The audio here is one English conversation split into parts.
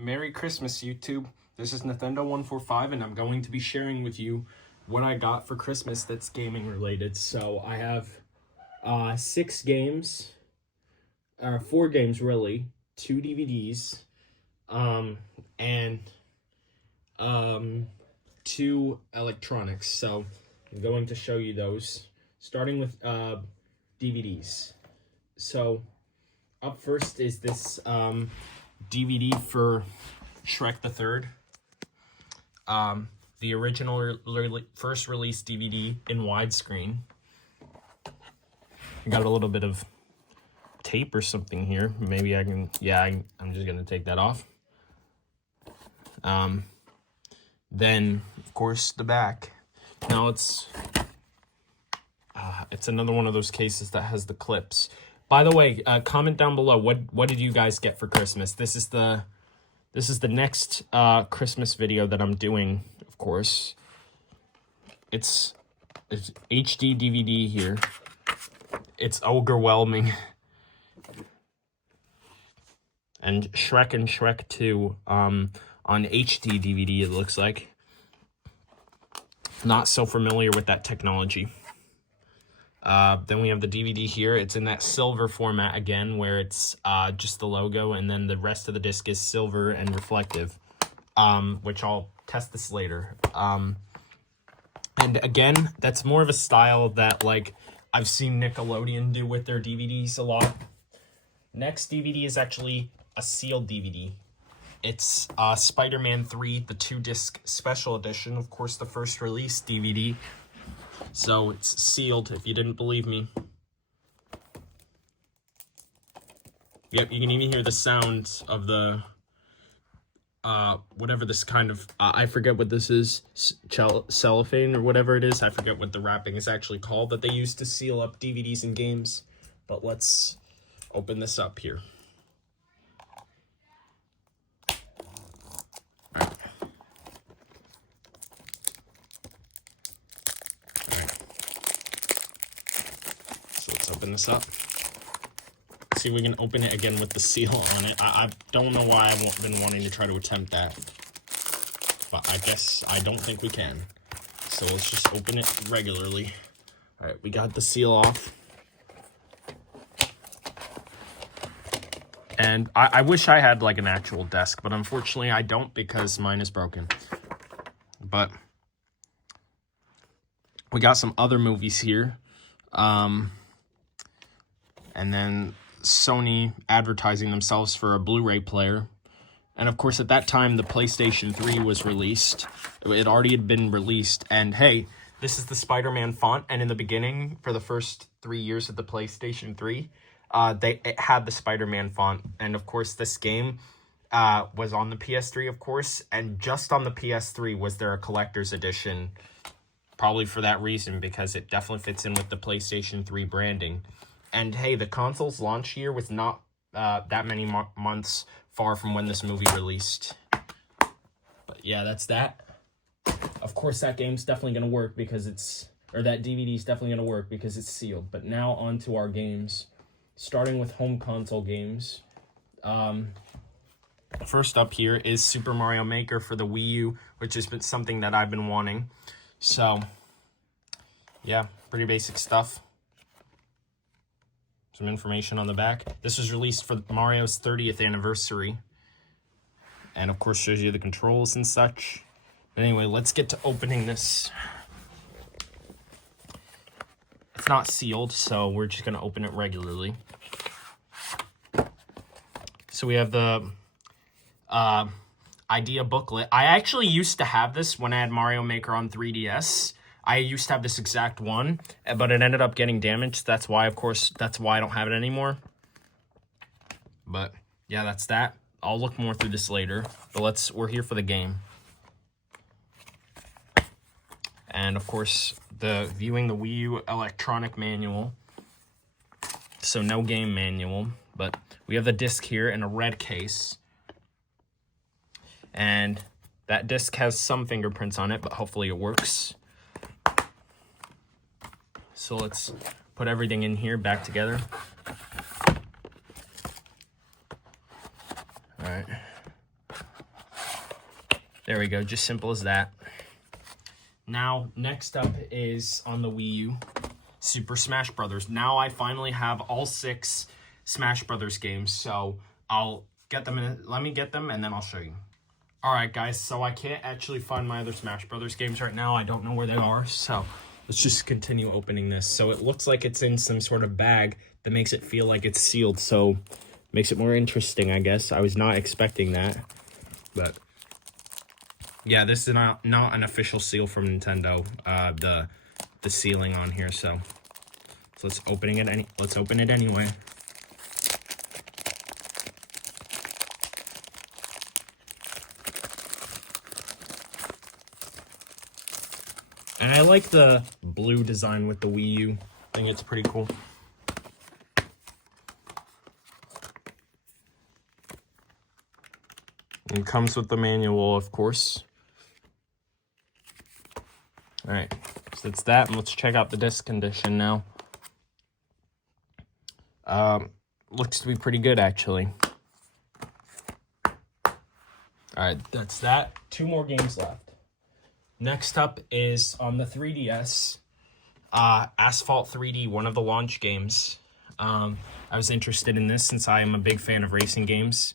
Merry Christmas, YouTube. This is Nathendo145, and I'm going to be sharing with you what I got for Christmas that's gaming related. So I have 6 games, or 4 games really, 2 DVDs, and 2 electronics. So I'm going to show you those, starting with DVDs. So up first is this DVD for Shrek the Third. The original first release DVD in widescreen. I got a little bit of tape or something here. Maybe I can, I'm just gonna take that off. Then of course the back. Now it's another one of those cases that has the clips. By the way, comment down below, what did you guys get for Christmas? This is the next Christmas video that I'm doing, of course. It's HD DVD here. It's overwhelming. And Shrek 2 on HD DVD, it looks like. Not so familiar with that technology. Then we have the DVD here. It's in that silver format again, where it's just the logo, and then the rest of the disc is silver and reflective, which I'll test this later. And again, that's more of a style that, like, I've seen Nickelodeon do with their DVDs a lot. Next DVD is actually a sealed DVD. It's Spider-Man 3, the 2-disc special edition, of course, the first release DVD. So it's sealed, if you didn't believe me. Yep, you can even hear the sound of the, whatever this kind of, I forget what this is, cellophane or whatever it is. I forget what the wrapping is actually called that they use to seal up DVDs and games. But let's open this up here. Open this up. See if we can open it again with the seal on it. I don't know why I've been wanting to try to attempt that, but I guess I don't think we can. So let's just open it regularly. All right, we got the seal off. And I wish I had like an actual desk, but unfortunately I don't because mine is broken. But we got some other movies here. And then Sony advertising themselves for a Blu-ray player. And of course, at that time, the PlayStation 3 was released. It already had been released. And hey, this is the Spider-Man font. And in the beginning, for the first 3 years of the PlayStation 3, it had the Spider-Man font. And of course, this game was on the PS3, of course. And just on the PS3 was there a collector's edition. Probably for that reason, because it definitely fits in with the PlayStation 3 branding. And hey, the console's launch year was not that many months far from when this movie released. But yeah, that's that. Of course, that game's definitely going to work because that DVD's definitely going to work because it's sealed. But now on to our games. Starting with home console games. First up here is Super Mario Maker for the Wii U, which has been something that I've been wanting. So, yeah, pretty basic stuff. Some information on the back. This was released for Mario's 30th anniversary. And of course shows you the controls and such. But anyway, let's get to opening this. It's not sealed, so we're just gonna open it regularly. So we have the idea booklet. I actually used to have this when I had Mario Maker on 3DS. I used to have this exact one, but it ended up getting damaged. That's why, of course, I don't have it anymore. But yeah, that's that. I'll look more through this later, but we're here for the game. And of course, viewing the Wii U electronic manual. So no game manual, but we have the disc here in a red case. And that disc has some fingerprints on it, but hopefully it works. So let's put everything in here back together. All right. There we go, just simple as that. Now, next up is on the Wii U, Super Smash Brothers. Now I finally have all 6 Smash Brothers games, so I'll get them let me get them and then I'll show you. Alright guys, so I can't actually find my other Smash Brothers games right now. I don't know where they are, so let's just continue opening this. So it looks like it's in some sort of bag that makes it feel like it's sealed, so makes it more interesting, I guess. I was not expecting that, but yeah, this is not an official seal from Nintendo. The sealing on here, so let's open it anyway. And I like the blue design with the Wii U. I think it's pretty cool. And it comes with the manual, of course. All right, so that's that, and let's check out the disc condition now. Looks to be pretty good, actually. All right, that's that. 2 more games left. Next up is on the 3DS, Asphalt 3D, one of the launch games. I was interested in this since I am a big fan of racing games.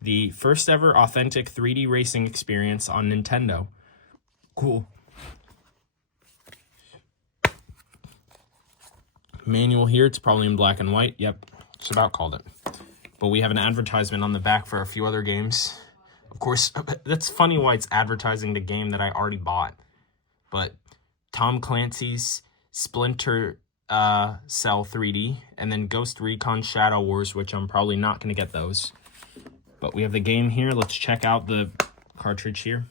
The first ever authentic 3D racing experience on Nintendo. Cool. Manual here, it's probably in black and white. Yep, it's about called it. But we have an advertisement on the back for a few other games. Of course, that's funny why it's advertising the game that I already bought. But Tom Clancy's Splinter Cell 3D, and then Ghost Recon Shadow Wars, which I'm probably not going to get those. But we have the game here. Let's check out the cartridge here.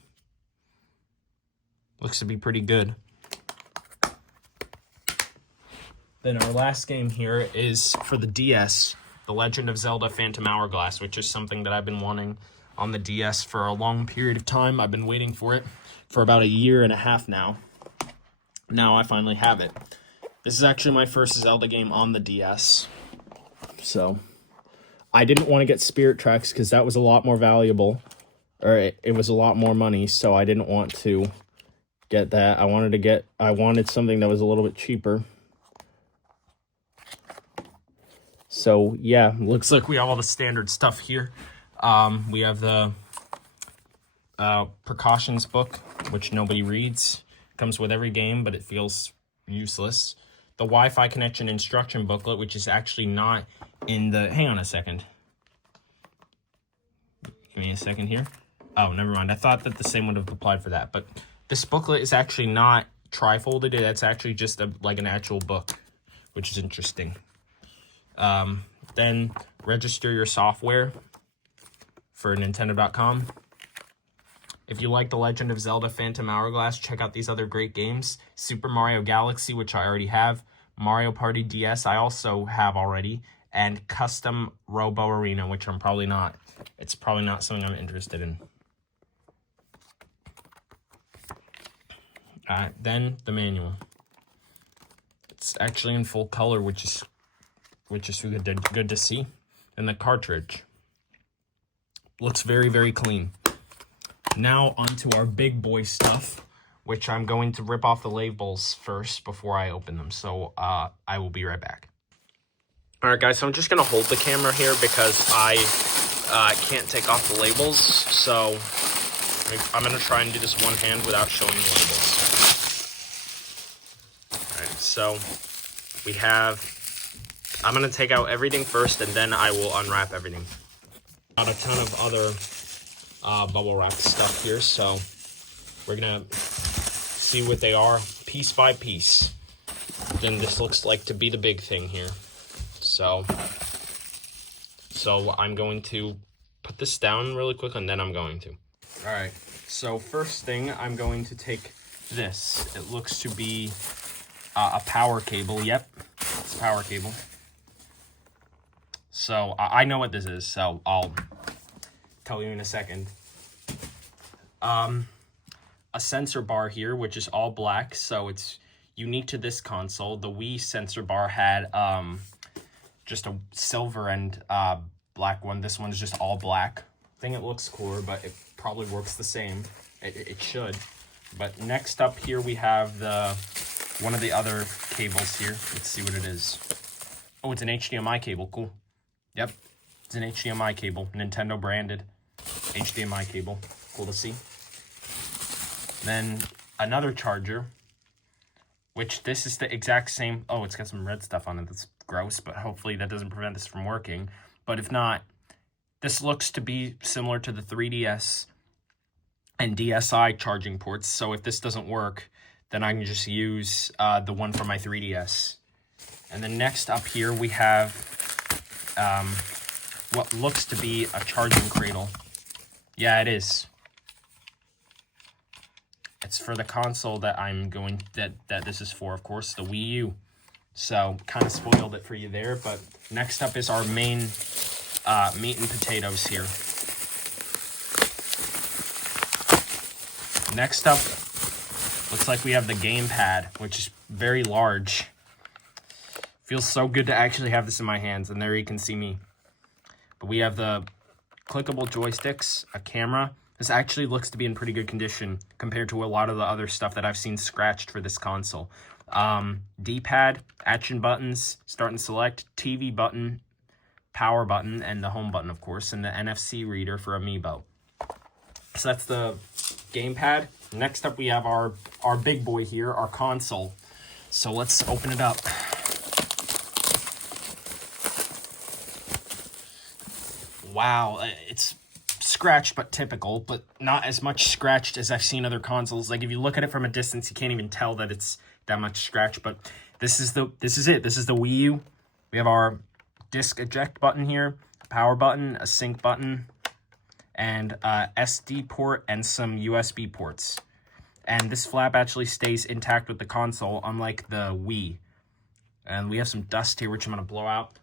Looks to be pretty good. Then our last game here is for the DS, The Legend of Zelda Phantom Hourglass, which is something that I've been wanting on the DS for a long period of time. I've been waiting for it for about 1.5 years now. Now I finally have it. This is actually my first Zelda game on the DS. So, I didn't want to get Spirit Tracks because that was a lot more valuable. Or it was a lot more money, so I didn't want to get that. I wanted something that was a little bit cheaper. So yeah, looks like we have all the standard stuff here. We have the precautions book, which nobody reads. Comes with every game, but it feels useless. The Wi-Fi connection instruction booklet, which is actually not in the... Hang on a second. Give me a second here. Oh, never mind. I thought that the same would have applied for that, but this booklet is actually not tri-folded. It's actually just like an actual book, which is interesting. Then register your software for Nintendo.com. If you like The Legend of Zelda Phantom Hourglass, check out these other great games. Super Mario Galaxy, which I already have. Mario Party DS, I also have already. And Custom Robo Arena, which I'm probably not. It's probably not something I'm interested in. Then the manual. It's actually in full color, which is good to see. And the cartridge looks very, very clean. Now onto our big boy stuff, which I'm going to rip off the labels first before I open them. So I will be right back. All right, guys, so I'm just going to hold the camera here because I can't take off the labels. So I'm going to try and do this one hand without showing the labels. All right, so we have... I'm going to take out everything first, and then I will unwrap everything. Got a ton of other bubble wrap stuff here, so we're going to see what they are piece by piece. Then this looks like to be the big thing here. So I'm going to put this down really quick, and then I'm going to. All right, so first thing, I'm going to take this. It looks to be a power cable. Yep, it's a power cable. So I know what this is, so I'll tell you in a second. A sensor bar here, which is all black, so it's unique to this console. The Wii sensor bar had just a silver and black one. This one's just all black. I think it looks cooler, but it probably works the same. It should. But next up here we have one of the other cables here. Let's see what it is. Oh, it's an HDMI cable. Cool. Yep, it's an HDMI cable. Nintendo branded HDMI cable. Cool to see. Then another charger, which this is the exact same. Oh, it's got some red stuff on it. That's gross, but hopefully that doesn't prevent this from working. But if not, this looks to be similar to the 3DS and DSi charging ports. So if this doesn't work, then I can just use the one from my 3DS. And then next up here, we have what looks to be a charging cradle. Yeah, it is. It's for the console that that this is for, of course, the Wii U. So kind of spoiled it for you there. But next up is our main meat and potatoes here. Next up, looks like we have the gamepad, which is very large. Feels so good to actually have this in my hands, and there you can see me. But we have the clickable joysticks, a camera. This actually looks to be in pretty good condition compared to a lot of the other stuff that I've seen scratched for this console. D-pad, action buttons, start and select, TV button, power button, and the home button, of course, and the NFC reader for Amiibo. So that's the gamepad. Next up, we have our big boy here, our console. So let's open it up. Wow, it's scratched but typical, but not as much scratched as I've seen other consoles. Like if you look at it from a distance, you can't even tell that it's that much scratch. But this is it. This is the Wii U. We have our disc eject button here, power button, a sync button, and SD port and some USB ports. And this flap actually stays intact with the console, unlike the Wii. And we have some dust here, which I'm gonna blow out.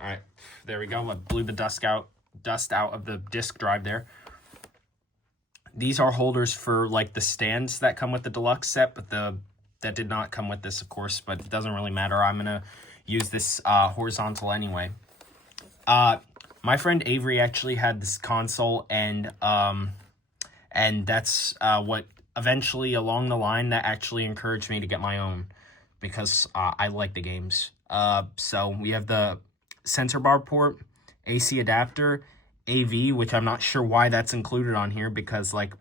All right, there we go. I blew the dust out of the disk drive there. These are holders for like the stands that come with the deluxe set, but that did not come with this, of course, but it doesn't really matter. I'm gonna use this horizontal anyway. My friend Avery actually had this console, and that's what eventually along the line that actually encouraged me to get my own, because I like the games. So we have the sensor bar port, AC adapter, AV, which I'm not sure why that's included on here, because like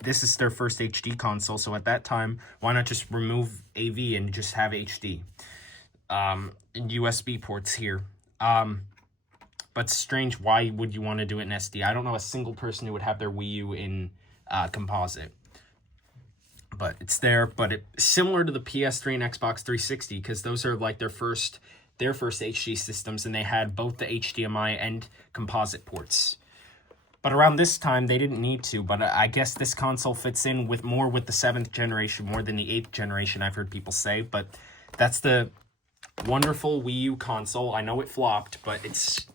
this is their first HD console, so at that time, why not just remove AV and just have HD? And USB ports here. But strange, why would you want to do it in SD? I don't know a single person who would have their Wii U in composite. But it's there, but it's similar to the PS3 and Xbox 360, because those are like their first HD systems, and they had both the HDMI and composite ports. But around this time, they didn't need to, but I guess this console fits in with the 7th generation more than the 8th generation, I've heard people say. But that's the wonderful Wii U console. I know it flopped, but it's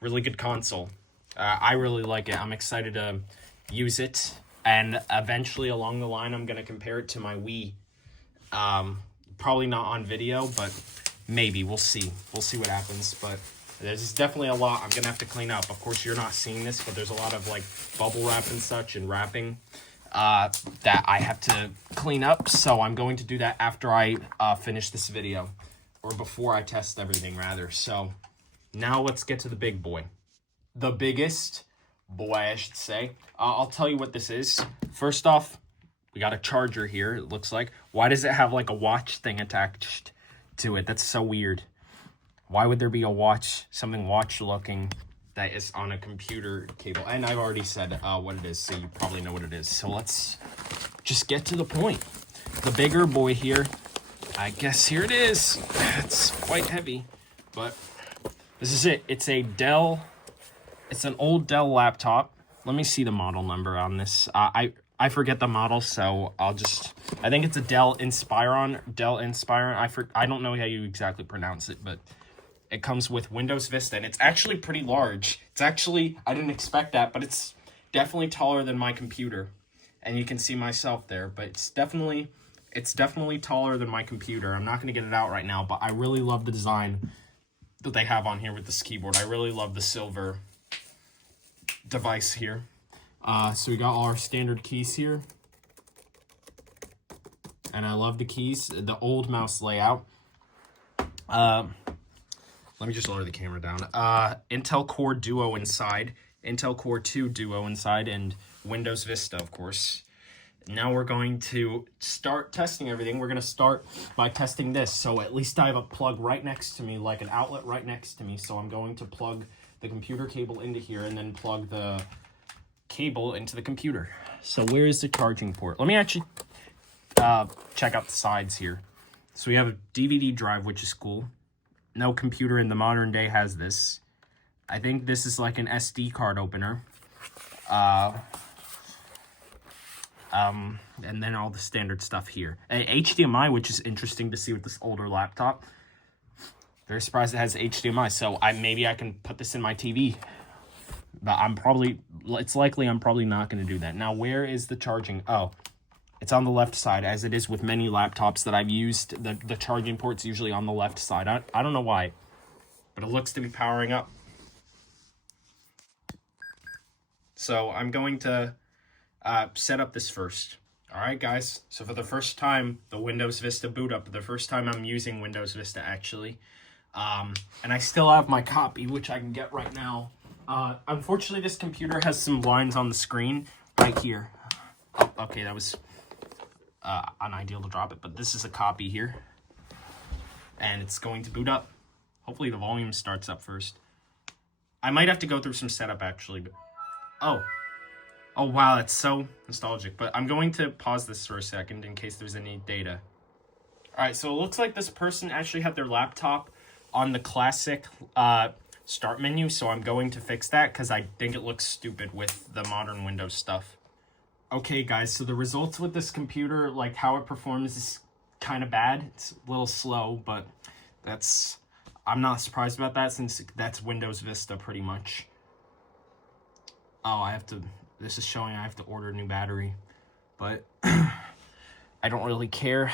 really good console. I really like it. I'm excited to use it, and eventually along the line, I'm going to compare it to my Wii. Probably not on video, but maybe. We'll see. We'll see what happens, but there's definitely a lot I'm going to have to clean up. Of course, you're not seeing this, but there's a lot of like bubble wrap and such and wrapping that I have to clean up, so I'm going to do that after I finish this video, or before I test everything, rather. So now let's get to the big boy. The biggest boy, I should say. I'll tell you what this is. First off, we got a charger here, it looks like. Why does it have like a watch thing attached to it? That's so weird. Why would there be a watch, something watch looking, that is on a computer cable? And I've already said what it is, so you probably know what it is. So let's just get to the point. The bigger boy here, I guess here it is. It's quite heavy, but this is it. It's a Dell, it's an old Dell laptop. Let me see the model number on this. I forget the model, so I think it's a Dell Inspiron. I don't know how you exactly pronounce it, but it comes with Windows Vista, and it's actually pretty large. I didn't expect that, but it's definitely taller than my computer. And you can see myself there, but it's definitely taller than my computer. I'm not going to get it out right now, but I really love the design that they have on here with this keyboard. I really love the silver device here. So we got all our standard keys here. And I love the keys, the old mouse layout. Let me just lower the camera down. Intel Core Duo inside, Intel Core 2 Duo inside, and Windows Vista, of course. Now we're going to start testing everything. We're going to start by testing this. So at least I have a plug right next to me, like an outlet right next to me. So I'm going to plug the computer cable into here and then plug the cable into the computer. So where is the charging port? Let me actually check out the sides here. So we have a DVD drive, which is cool. No computer in the modern day has this. I think this is like an SD card opener. And then all the standard stuff here. HDMI, which is interesting to see with this older laptop. Very surprised it has HDMI, so maybe I can put this in my TV. But it's likely I'm probably not going to do that. Now, where is the charging? Oh, it's on the left side, as it is with many laptops that I've used. The charging port's usually on the left side. I don't know why, but it looks to be powering up. So I'm going to set up this first. All right, guys. So for the first time, the Windows Vista boot up. The first time I'm using Windows Vista, actually. And I still have my copy, which I can get right now. Unfortunately, this computer has some lines on the screen right here. Oh, okay, that was unideal to drop it, but this is a copy here. And it's going to boot up. Hopefully the volume starts up first. I might have to go through some setup, actually. But Oh, wow, that's so nostalgic. But I'm going to pause this for a second in case there's any data. All right, so it looks like this person actually had their laptop on the classic start menu, so I'm going to fix that because I think it looks stupid with the modern Windows stuff. Okay, guys, so the results with this computer, like how it performs, is kind of bad. It's a little slow, but I'm not surprised about that since that's Windows Vista pretty much. Oh, this is showing I have to order a new battery, but I don't really care.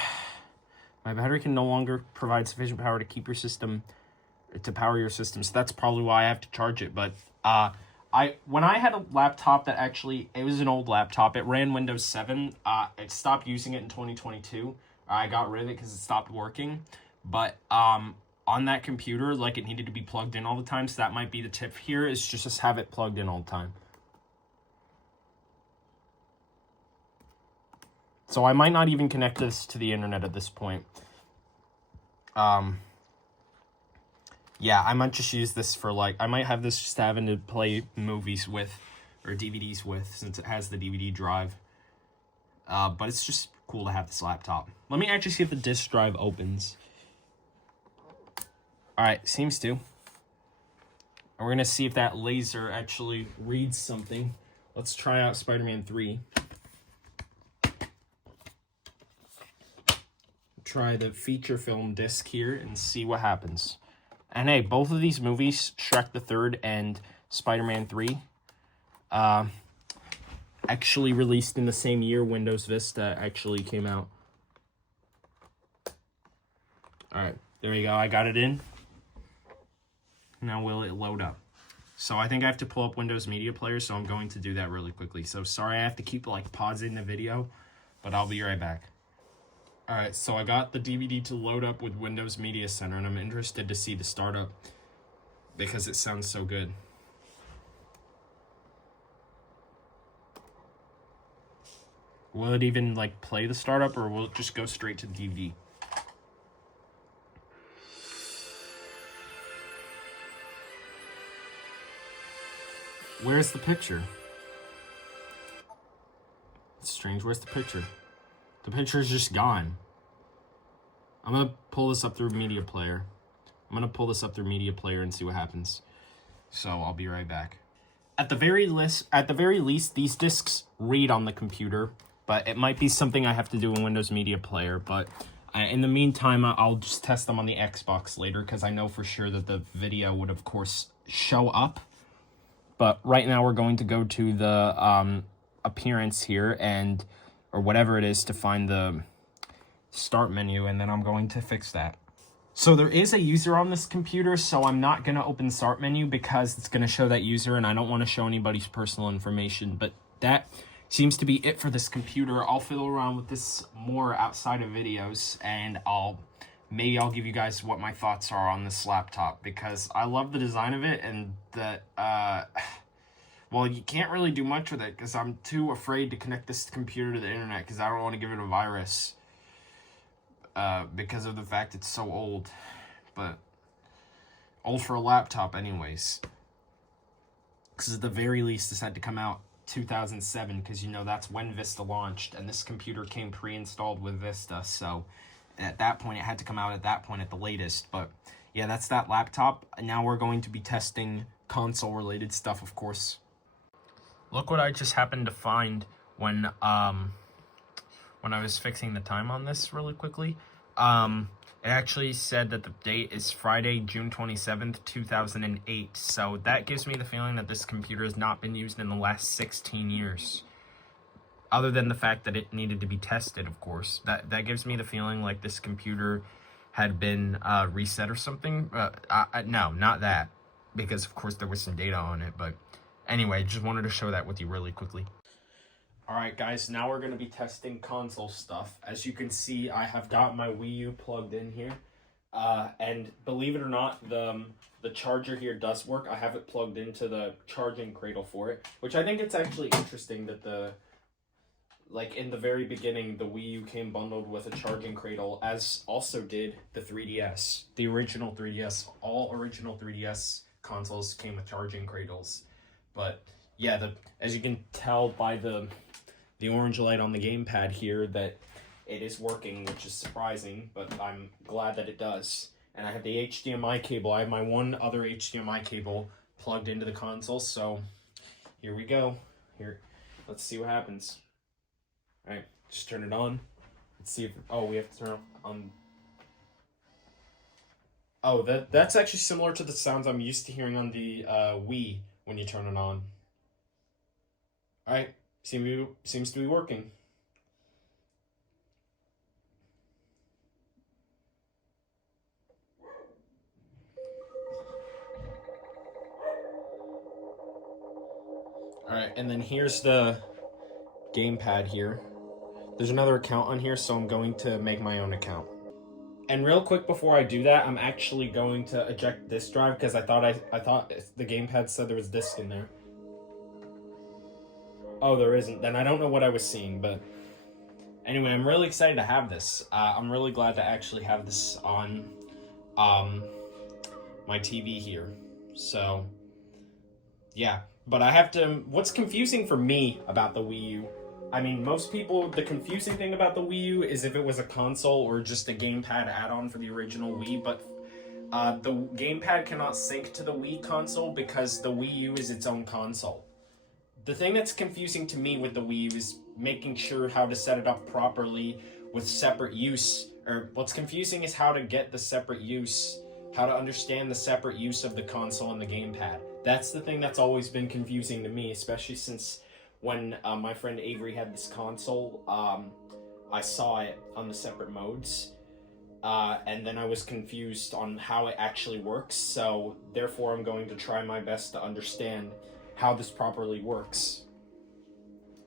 My battery can no longer provide sufficient power to power your system, so that's probably why I have to charge it. But when I had a laptop that it was an old laptop, it ran Windows 7. It stopped using it in 2022. I got rid of it because it stopped working. But on that computer, like, it needed to be plugged in all the time, so that might be the tip here, is just have it plugged in all the time. So I might not even connect this to the internet at this point. Yeah, I might just use this for, I might have this just having to play movies with, or DVDs with, since it has the DVD drive. But it's just cool to have this laptop. Let me actually see if the disk drive opens. Alright, seems to. And we're going to see if that laser actually reads something. Let's try out Spider-Man 3. Try the feature film disc here and see what happens. And hey, both of these movies, Shrek the Third and Spider-Man 3, actually released in the same year Windows Vista actually came out. Alright, there you go. I got it in. Now will it load up? So I think I have to pull up Windows Media Player, so I'm going to do that really quickly. So sorry I have to keep pausing the video, but I'll be right back. Alright, so I got the DVD to load up with Windows Media Center, and I'm interested to see the startup because it sounds so good. Will it even play the startup, or will it just go straight to the DVD? Where's the picture? It's strange, where's the picture? The picture is just gone. I'm going to pull this up through Media Player. And see what happens. So I'll be right back. At the very least, these discs read on the computer, but it might be something I have to do in Windows Media Player. But in the meantime, I'll just test them on the Xbox later, because I know for sure that the video would, of course, show up. But right now we're going to go to the appearance here, or whatever it is, to find the start menu, and then I'm going to fix that. So there is a user on this computer, so I'm not going to open the start menu because it's going to show that user, and I don't want to show anybody's personal information. But that seems to be it for this computer. I'll fiddle around with this more outside of videos, and maybe I'll give you guys what my thoughts are on this laptop, because I love the design of it, and that well, you can't really do much with it because I'm too afraid to connect this computer to the internet because I don't want to give it a virus because of the fact it's so old. But old for a laptop anyways. Because at the very least this had to come out 2007, because, you know, that's when Vista launched, and this computer came pre-installed with Vista, so at that point it had to come out at that point at the latest. But yeah, that's that laptop. Now we're going to be testing console related stuff, of course. Look what I just happened to find when I was fixing the time on this really quickly. It actually said that the date is Friday, June 27th, 2008. So that gives me the feeling that this computer has not been used in the last 16 years. Other than the fact that it needed to be tested, of course. That gives me the feeling like this computer had been reset or something. No, not that. Because, of course, there was some data on it, but anyway, just wanted to show that with you really quickly. Alright guys, now we're going to be testing console stuff. As you can see, I have got my Wii U plugged in here. And believe it or not, the charger here does work. I have it plugged into the charging cradle for it. Which I think it's actually interesting that like in the very beginning, the Wii U came bundled with a charging cradle, as also did the 3DS. The original 3DS, all original 3DS consoles came with charging cradles. But yeah, as you can tell by the orange light on the gamepad here, that it is working, which is surprising, but I'm glad that it does. And I have the HDMI cable. I have my one other HDMI cable plugged into the console, so here we go. Here, let's see what happens. All right, just turn it on. Let's see if, oh, we have to turn on. Oh, that's actually similar to the sounds I'm used to hearing on the Wii when you turn it on. All right, seems to be working. All right, and then here's the gamepad here. There's another account on here, so I'm going to make my own account. And real quick before I do that, I'm actually going to eject this drive because I thought the gamepad said there was disk in there. Oh, there isn't. Then I don't know what I was seeing, but anyway, I'm really excited to have this. I'm really glad to actually have this on my TV here. So yeah, but I have to. What's confusing for me about the Wii U? I mean, most people, the confusing thing about the Wii U is if it was a console or just a gamepad add-on for the original Wii, but the gamepad cannot sync to the Wii console because the Wii U is its own console. The thing that's confusing to me with the Wii U is making sure how to set it up properly with separate use. Or what's confusing is how to get the separate use, how to understand the separate use of the console and the gamepad. That's the thing that's always been confusing to me, especially since when my friend Avery had this console, I saw it on the separate modes, and then I was confused on how it actually works, so therefore I'm going to try my best to understand how this properly works.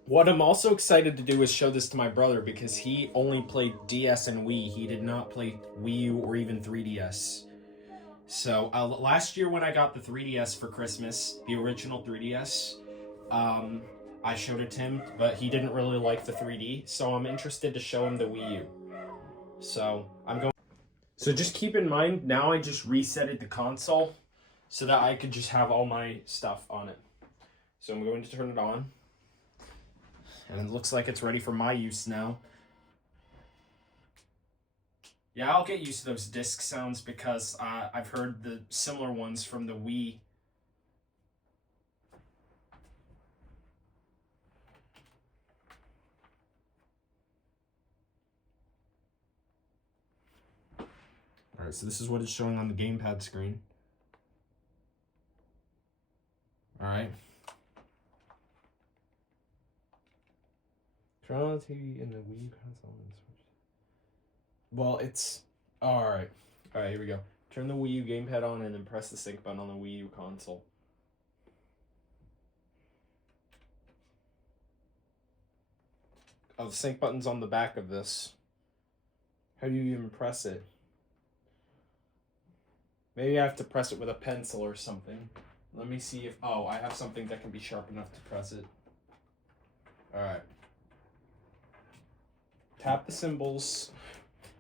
What I'm also excited to do is show this to my brother, because he only played DS and Wii. He did not play Wii U or even 3DS. So last year when I got the 3DS for Christmas, the original 3DS, I showed it to him, but he didn't really like the 3D, so I'm interested to show him the Wii U. So just keep in mind, now I just resetted the console so that I could just have all my stuff on it. So I'm going to turn it on. And it looks like it's ready for my use now. Yeah, I'll get used to those disc sounds because I've heard the similar ones from the Wii. Alright, so this is what it's showing on the gamepad screen. Alright. Turn on the TV and the Wii console and switch. Well, it's... Alright. Alright, here we go. Turn the Wii U gamepad on and then press the sync button on the Wii U console. Oh, the sync button's on the back of this. How do you even press it? Maybe I have to press it with a pencil or something. Let me see if... Oh, I have something that can be sharp enough to press it. Alright. Tap the symbols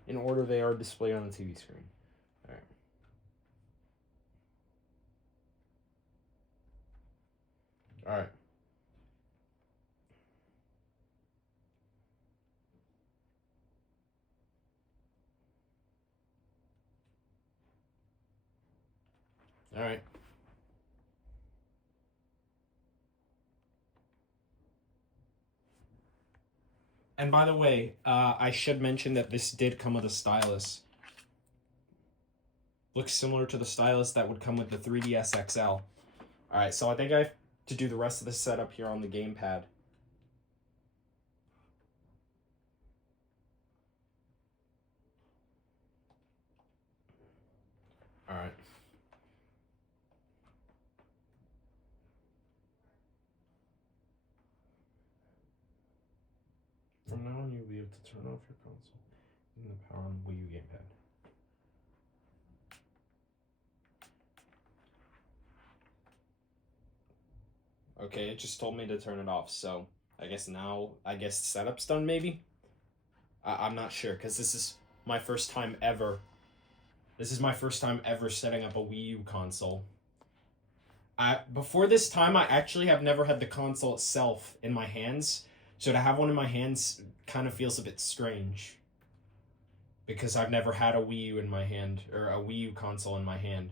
in order they are displayed on the TV screen. Alright. Alright. Alright. And by the way, I should mention that this did come with a stylus. Looks similar to the stylus that would come with the 3DS XL. Alright, so I think I have to do the rest of the setup here on the gamepad. Alright. From now on, you'll be able to turn off your console using the power on the Wii U gamepad. Okay, it just told me to turn it off, so I guess setup's done, maybe? I'm not sure, because this is my first time ever. This is my first time ever setting up a Wii U console. Before this time, I actually have never had the console itself in my hands, so to have one in my hands kind of feels a bit strange. Because I've never had a Wii U in my hand, or a Wii U console in my hand.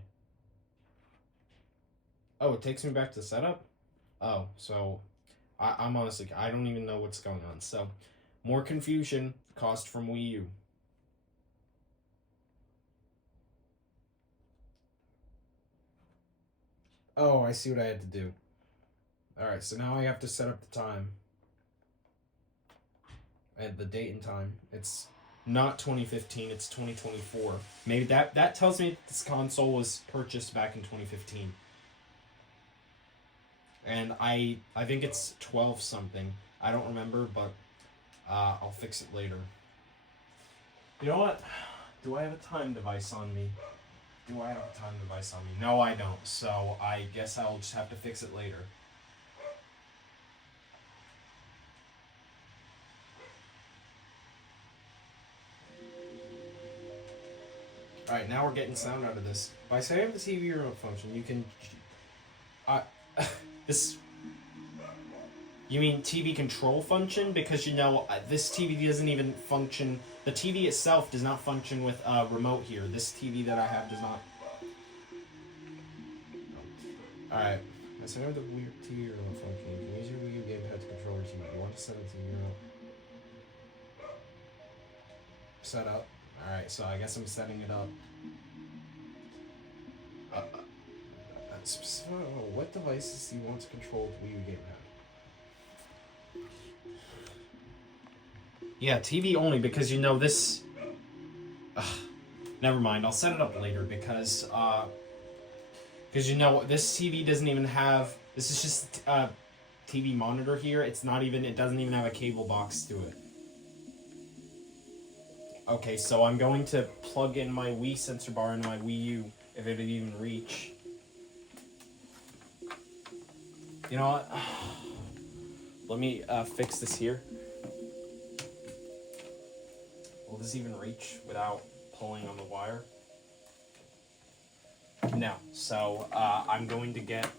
Oh, it takes me back to setup? Oh, so I'm honestly, I don't even know what's going on. So, more confusion caused from Wii U. Oh, I see what I had to do. Alright, so now I have to set up the time. And the date and time. It's not 2015, it's 2024. Maybe that tells me this console was purchased back in 2015. And I think it's 12 something. I don't remember, but I'll fix it later. You know what? Do I have a time device on me? Do I have a time device on me? No, I don't. So I guess I'll just have to fix it later. Alright, now we're getting sound out of this. By setting up the TV remote function, you can... this... You mean TV control function? Because, you know, this TV doesn't even function... The TV itself does not function with a remote here. This TV that I have does not... Alright. I set up the weird TV remote function. You can use your Wii U gamepad to control your TV. You want to set up the TV remote... Set up. Alright, so I guess I'm setting it up. What devices do you want to control the Wii U gamepad? Yeah, TV only, because you know this... never mind, I'll set it up later, because you know, this TV doesn't even have... This is just a TV monitor here. It's not even... It doesn't even have a cable box to it. Okay, so I'm going to plug in my Wii sensor bar into my Wii U, if it would even reach. You know what? Let me fix this here. Will this even reach without pulling on the wire? No. So I'm going to get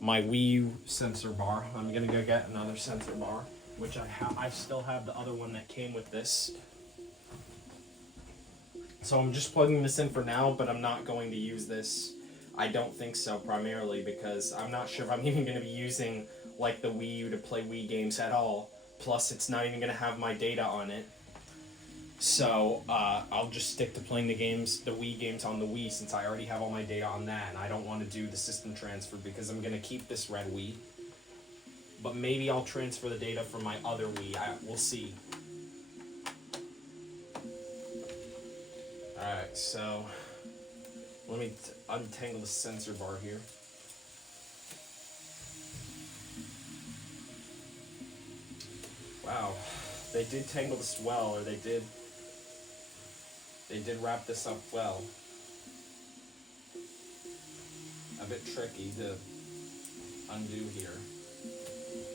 my Wii U sensor bar. I'm going to go get another sensor bar, which I still have the other one that came with this. So I'm just plugging this in for now, but I'm not going to use this. I don't think so, primarily, because I'm not sure if I'm even going to be using, like, the Wii U to play Wii games at all. Plus, it's not even going to have my data on it. So, I'll just stick to playing the Wii games on the Wii, since I already have all my data on that, and I don't want to do the system transfer, because I'm going to keep this red Wii. But maybe I'll transfer the data from my other Wii. We'll see. Alright, so let me untangle the sensor bar here. Wow, they did tangle this well, or they did wrap this up well. A bit tricky to undo here,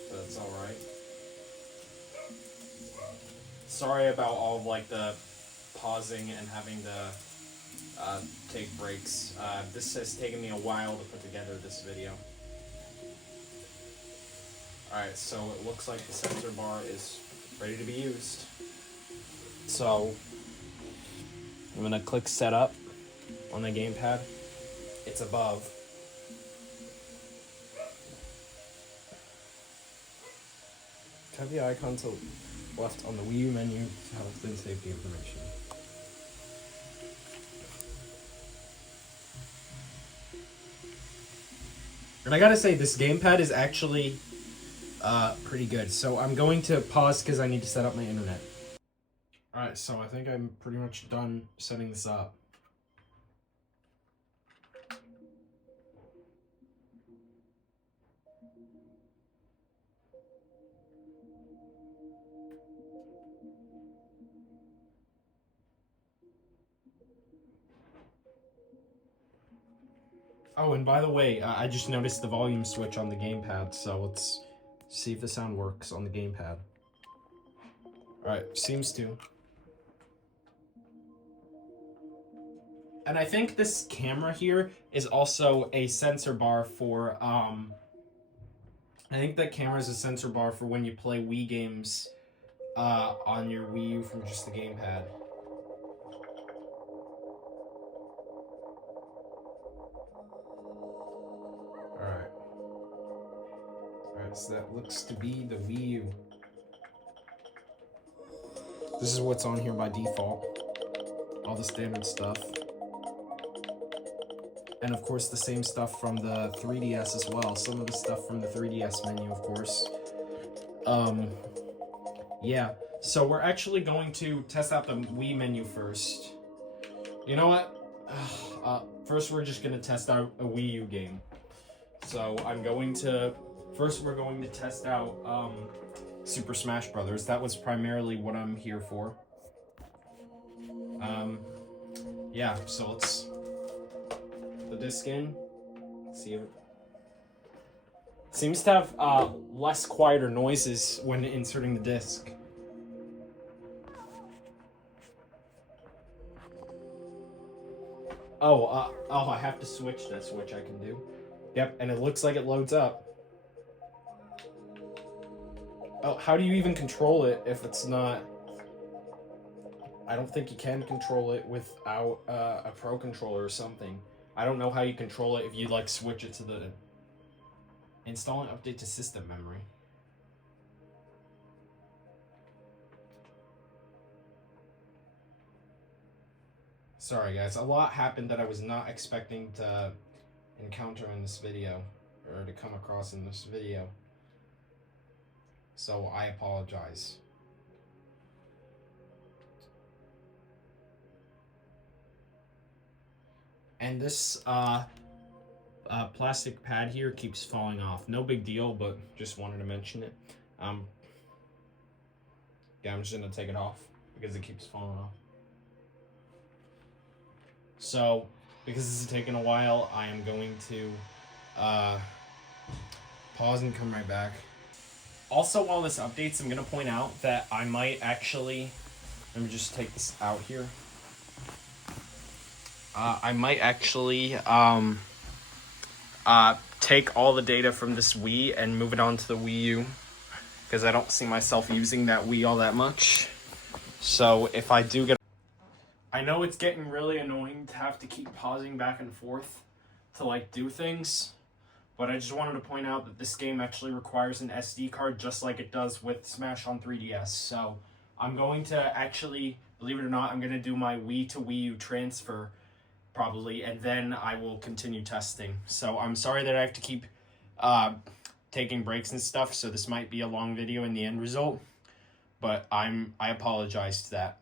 but it's alright. Sorry about all of like the pausing and having to take breaks. This has taken me a while to put together this video. Alright, so it looks like the sensor bar is ready to be used. So I'm gonna click setup on the gamepad. It's above. Have the icon to left on the Wii U menu to health and safety information. And I gotta say, this gamepad is actually pretty good. So I'm going to pause because I need to set up my internet. Alright, so I think I'm pretty much done setting this up. Oh, and by the way, I just noticed the volume switch on the gamepad, so let's see if the sound works on the gamepad. Alright, seems to. And I think this camera here is also a sensor bar for, I think that camera is a sensor bar for when you play Wii games on your Wii U from just the gamepad. Alright, so that looks to be the Wii U. This is what's on here by default. All the standard stuff. And of course the same stuff from the 3DS as well. Some of the stuff from the 3DS menu, of course. Yeah. So we're actually going to test out the Wii menu first. You know what? First we're just going to test out a Wii U game. So first we're going to test out Super Smash Brothers. That was primarily what I'm here for. Yeah, so let's put the disc in. See if it seems to have less quieter noises when inserting the disc. Oh, I have to switch this, which I can do. Yep, and it looks like it loads up. Oh, how do you even control it if it's not... I don't think you can control it without a Pro Controller or something. I don't know how you control it if you, like, switch it to the... Install and update to system memory. Sorry, guys. A lot happened that I was not expecting to encounter in this video, or to come across in this video. So I apologize. And this plastic pad here keeps falling off. No big deal, but just wanted to mention it. Yeah, I'm just gonna take it off because it keeps falling off. So, because this is taking a while, I am going to pause and come right back. Also, while this updates, I'm gonna point out that I might actually, let me just take this out here. I might actually take all the data from this Wii and move it onto the Wii U, because I don't see myself using that Wii all that much. So if I do get... I know it's getting really annoying to have to keep pausing back and forth to like do things, but I just wanted to point out that this game actually requires an SD card just like it does with Smash on 3DS. So I'm going to actually, believe it or not, I'm going to do my Wii to Wii U transfer probably, and then I will continue testing. So I'm sorry that I have to keep taking breaks and stuff, so this might be a long video in the end result, but I apologize to that.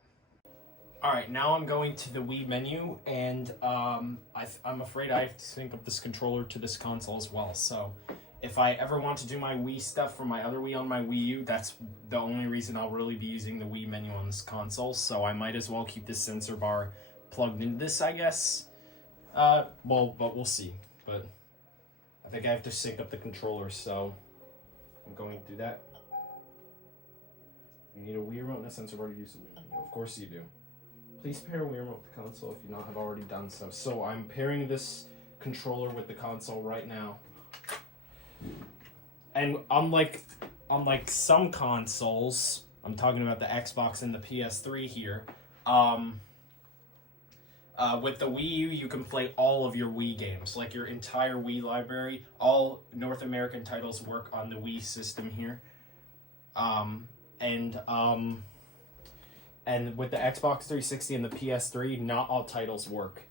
Alright, now I'm going to the Wii menu, and I'm afraid I have to sync up this controller to this console as well. So if I ever want to do my Wii stuff from my other Wii on my Wii U, that's the only reason I'll really be using the Wii menu on this console, so I might as well keep this sensor bar plugged into this, I guess. Well, but we'll see. But I think I have to sync up the controller, so I'm going to do that. You need a Wii remote and a sensor bar to use the Wii menu. Of course you do. Please pair a Wii remote with the console if you not have already done so. So I'm pairing this controller with the console right now. And unlike some consoles, I'm talking about the Xbox and the PS3 here, with the Wii U, you can play all of your Wii games, like your entire Wii library. All North American titles work on the Wii system here. And with the Xbox 360 and the PS3, not all titles work.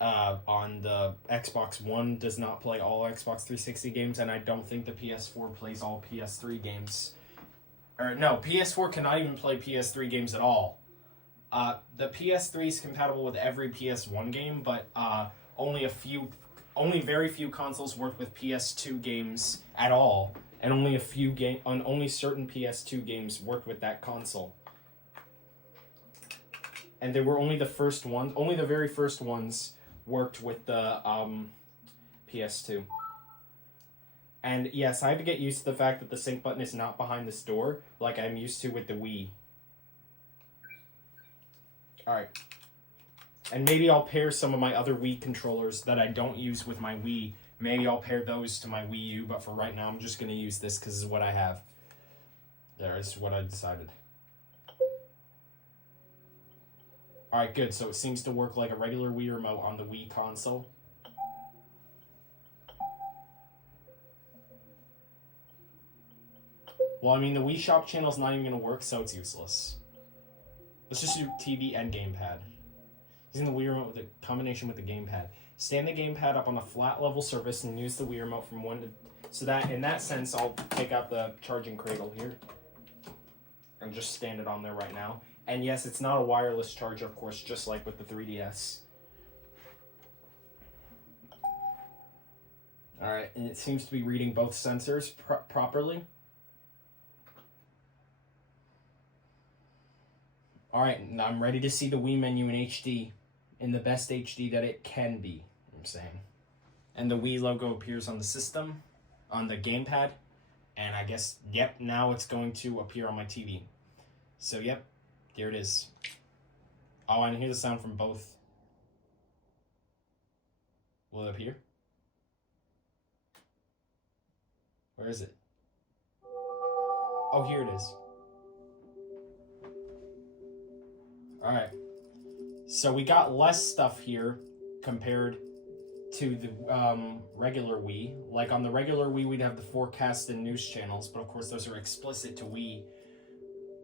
On the Xbox One does not play all Xbox 360 games, and I don't think the PS4 plays all PS3 games. Or no, PS4 cannot even play PS3 games at all. The PS3 is compatible with every PS1 game, but only very few consoles work with PS2 games at all, and only certain PS2 games worked with that console. And they were only the very first ones worked with the PS2. And yes, I had to get used to the fact that the sync button is not behind this door, like I'm used to with the Wii. Alright. And maybe I'll pair some of my other Wii controllers that I don't use with my Wii. Maybe I'll pair those to my Wii U, but for right now, I'm just going to use this because this is what I have. There, this is what I decided. Alright, good. So it seems to work like a regular Wii remote on the Wii console. Well, I mean, the Wii Shop channel's not even going to work, so it's useless. Let's just do TV and gamepad. Using the Wii remote with a combination with the gamepad. Stand the gamepad up on a flat level surface and use the Wii remote from one to... So that, in that sense, I'll take out the charging cradle here. And just stand it on there right now. And yes, it's not a wireless charger, of course, just like with the 3DS. Alright, and it seems to be reading both sensors properly. Alright, now I'm ready to see the Wii menu in HD. In the best HD that it can be, I'm saying. And the Wii logo appears on the system, on the gamepad. And I guess, yep, now it's going to appear on my TV. So, yep. Here it is. Oh, I can hear the sound from both. Will it appear? Where is it? Oh, here it is. Alright. So we got less stuff here compared to the regular Wii. Like on the regular Wii, we'd have the forecast and news channels, but of course those are explicit to Wii.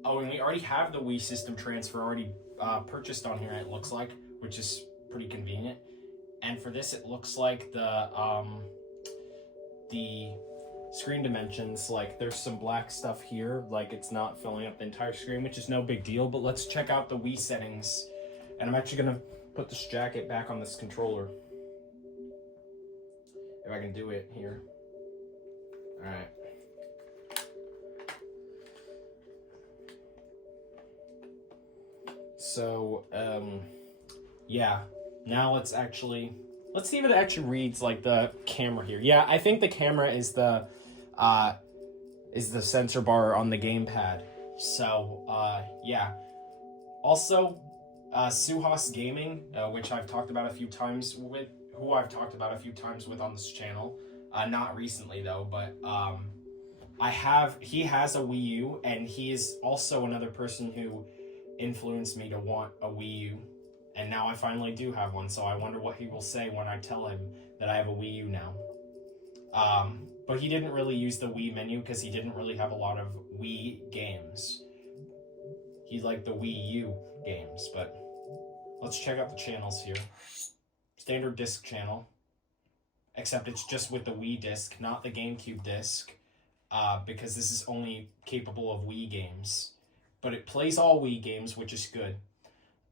Oh, and we already have the Wii System Transfer already purchased on here, it looks like, which is pretty convenient. And for this, it looks like the screen dimensions, like there's some black stuff here, like it's not filling up the entire screen, which is no big deal. But let's check out the Wii settings. And I'm actually gonna put this jacket back on this controller. If I can do it here. All right. So, yeah, now let's see if it actually reads like the camera here. Yeah, I think the camera is the sensor bar on the gamepad. So, yeah. Also, Suhas Gaming, which I've talked about a few times with, on this channel. Not recently though, but, he has a Wii U, and he is also another person who influenced me to want a Wii U, and now I finally do have one, so I wonder what he will say when I tell him that I have a Wii U now. But he didn't really use the Wii menu because he didn't really have a lot of Wii games. He liked the Wii U games, but let's check out the channels here. Standard disc channel, except it's just with the Wii disc, not the GameCube disc, because this is only capable of Wii games. But it plays all Wii games, which is good.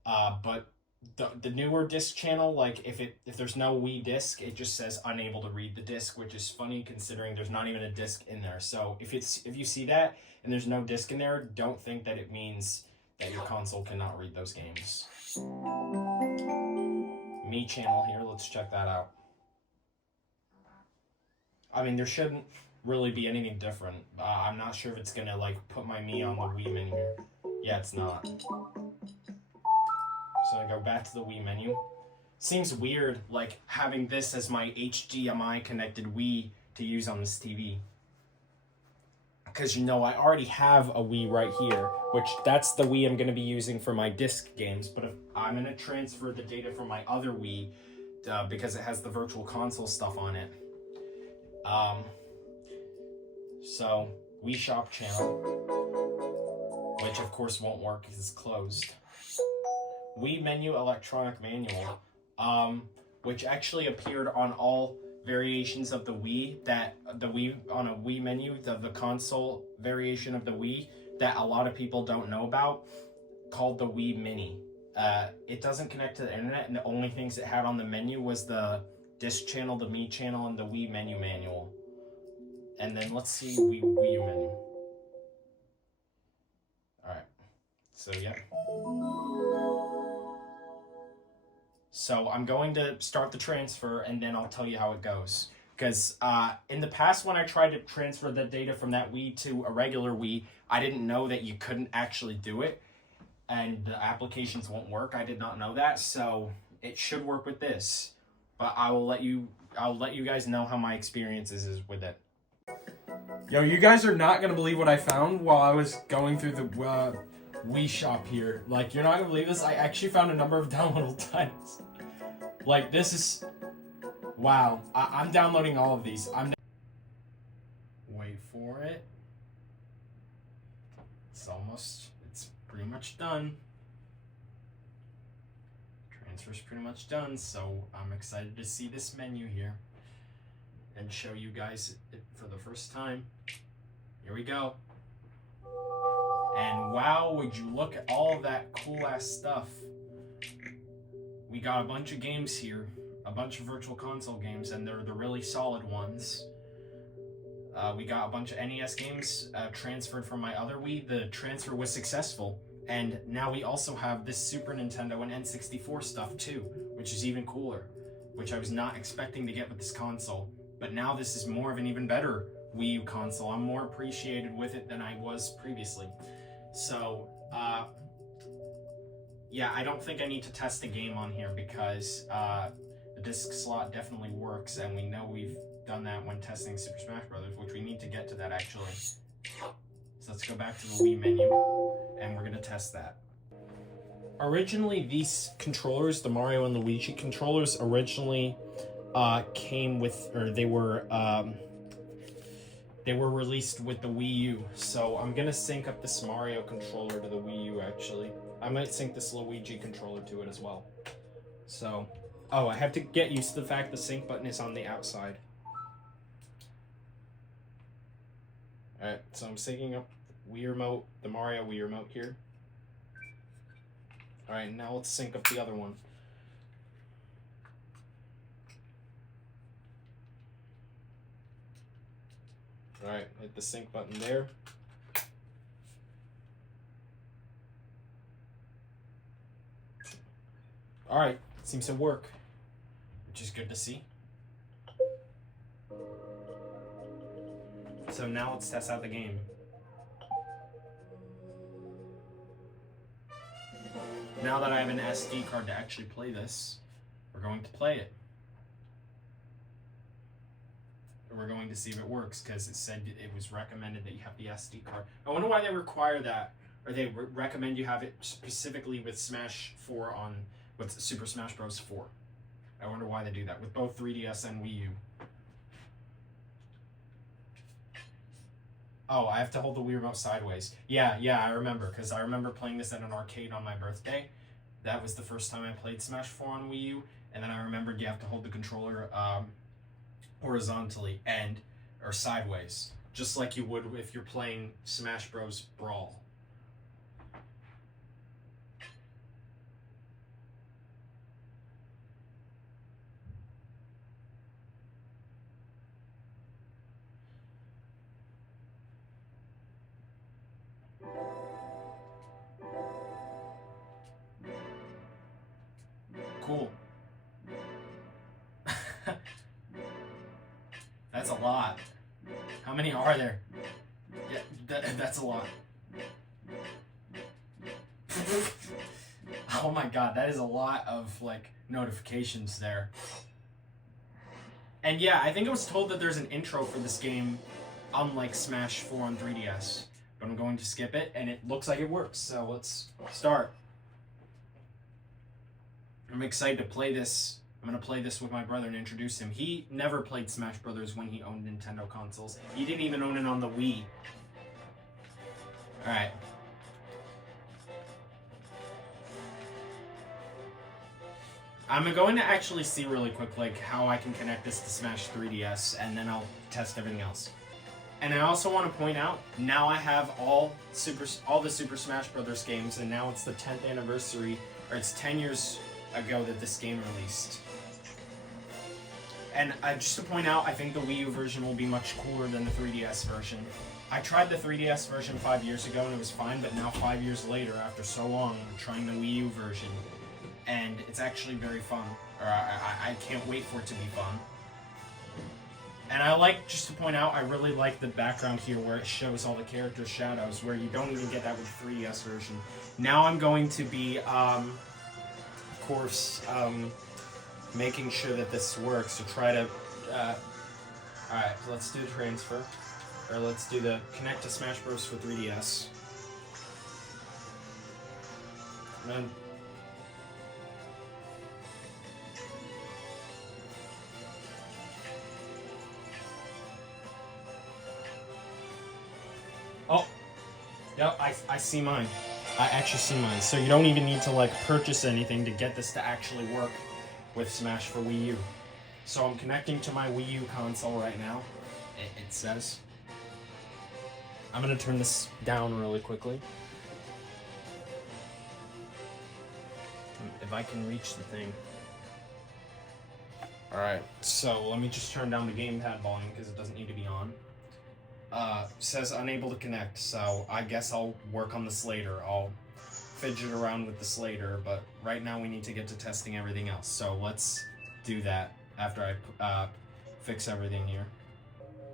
But the newer disc channel, like if there's no Wii disc, it just says unable to read the disc, which is funny considering there's not even a disc in there. So if you see that and there's no disc in there, don't think that it means that your console cannot read those games. Me channel here, let's check that out. I mean, there shouldn't really be anything different. I'm not sure if it's gonna like put my Me on the Wii menu. Yeah, it's not. So I go back to the Wii menu. Seems weird, like, having this as my HDMI connected Wii to use on this TV. Because, you know, I already have a Wii right here, which that's the Wii I'm going to be using for my disc games. But if I'm going to transfer the data from my other Wii, because it has the Virtual Console stuff on it. So, Wii Shop channel, which of course won't work because it's closed. Wii menu electronic manual, which actually appeared on all variations of the Wii, that the Wii on a Wii menu, the console variation of the Wii that a lot of people don't know about, called the Wii Mini. It doesn't connect to the internet, and the only things it had on the menu was the disc channel, the Me channel, and the Wii menu manual. And then let's see Wii U menu. Alright, so yeah. So I'm going to start the transfer and then I'll tell you how it goes. Because in the past when I tried to transfer the data from that Wii to a regular Wii, I didn't know that you couldn't actually do it. And the applications won't work. I did not know that, so it should work with this. But I'll let you guys know how my experiences is with it. Yo, you guys are not gonna believe what I found while I was going through the Wii shop here. Like, you're not gonna believe this. I actually found a number of downloadable titles. Like, this is... Wow. I'm downloading all of these. Wait for it. It's pretty much done. Transfer's pretty much done, so I'm excited to see this menu here and show you guys it for the first time. Here we go. And wow, would you look at all of that cool ass stuff. We got a bunch of games here, a bunch of Virtual Console games, and they're the really solid ones. We got a bunch of NES games transferred from my other Wii. The transfer was successful, and now we also have this Super Nintendo and N64 stuff too, which is even cooler, which I was not expecting to get with this console. But now this is more of an even better Wii U console. I'm more appreciated with it than I was previously. So, yeah, I don't think I need to test the game on here because the disc slot definitely works, and we know we've done that when testing Super Smash Bros., which we need to get to that actually. So let's go back to the Wii menu, and we're going to test that. Originally, these controllers, the Mario and Luigi controllers, originally came with, or they were released with the Wii U. So I'm gonna sync up this Mario controller to the Wii U actually. I might sync this Luigi controller to it as well. So, oh, I have to get used to the fact the sync button is on the outside. Alright, so I'm syncing up Wii Remote, the Mario Wii Remote here. Alright, now let's sync up the other one. Alright, hit the sync button there. Alright, seems to work, which is good to see. So now let's test out the game. Now that I have an SD card to actually play this, we're going to play it. We're going to see if it works, because it said it was recommended that you have the SD card. I wonder why they require that, or they recommend you have it specifically with with Super Smash Bros. 4. I wonder why they do that with both 3DS and Wii U. Oh, I have to hold the Wii Remote sideways. Yeah, I remember, because I remember playing this at an arcade on my birthday. That was the first time I played Smash 4 on Wii U, and then I remembered you have to hold the controller horizontally or sideways, just like you would if you're playing Smash Bros. Brawl. cool. That's a lot. How many are there? Yeah, that's a lot. Oh my god, that is a lot of, like, notifications there. And yeah, I think I was told that there's an intro for this game, unlike Smash 4 on 3DS. But I'm going to skip it, and it looks like it works, so let's start. I'm excited to play this. I'm going to play this with my brother and introduce him. He never played Smash Brothers when he owned Nintendo consoles. He didn't even own it on the Wii. Alright. I'm going to actually see really quick, like, how I can connect this to Smash 3DS, and then I'll test everything else. And I also want to point out, now I have all the Super Smash Brothers games, and now it's the 10th anniversary, or it's 10 years ago that this game released. And just to point out, I think the Wii U version will be much cooler than the 3DS version. I tried the 3DS version 5 years ago, and it was fine, but now 5 years later, after so long, I'm trying the Wii U version. And it's actually very fun. Or I can't wait for it to be fun. And I like, just to point out, I really like the background here where it shows all the character shadows, where you don't even get that with the 3DS version. Now I'm going to be, of course, making sure that this works to try to, alright, so let's do the transfer. Or let's do the connect to Smash Bros. For 3DS. And then oh, yep, I see mine. I actually see mine. So you don't even need to, like, purchase anything to get this to actually work with Smash for Wii U. So I'm connecting to my Wii U console right now. It says. I'm gonna turn this down really quickly. If I can reach the thing. Alright, so let me just turn down the gamepad volume because it doesn't need to be on. Says unable to connect, so I guess I'll work on the Slater. I'll fidget around with the Slater, but right now we need to get to testing everything else. So let's do that after I fix everything here.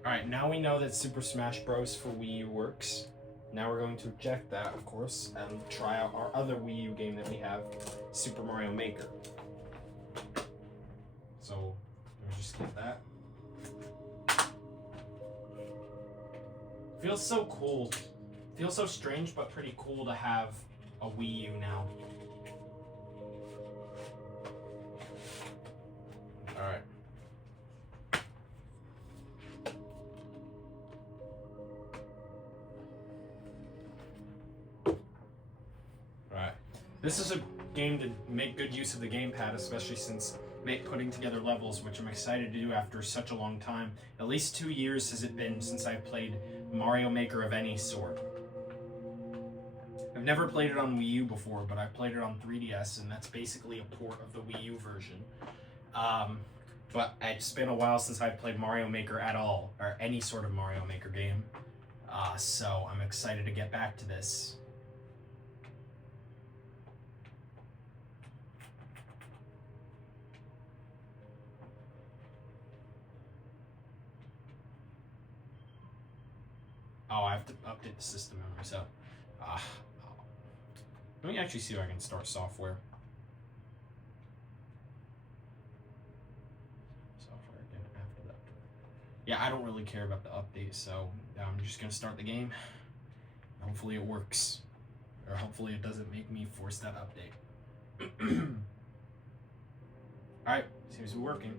Alright, now we know that Super Smash Bros. For Wii U works. Now we're going to eject that, of course, and try out our other Wii U game that we have, Super Mario Maker. So, let me just get that. Feels so cool. Feels so strange, but pretty cool to have a Wii U now. Alright. Alright. This is a game to make good use of the gamepad, especially since putting together levels, which I'm excited to do after such a long time. At least 2 years has it been since I've played Mario Maker of any sort. I've never played it on Wii U before, but I've played it on 3DS, and that's basically a port of the Wii U version. But it's been a while since I've played Mario Maker at all, or any sort of Mario Maker game. So I'm excited to get back to this. Oh, I have to update the system memory, so... let me actually see if I can start software. Software again after that. Yeah, I don't really care about the update, so I'm just going to start the game. Hopefully it works. Or hopefully it doesn't make me force that update. Alright, seems to be working.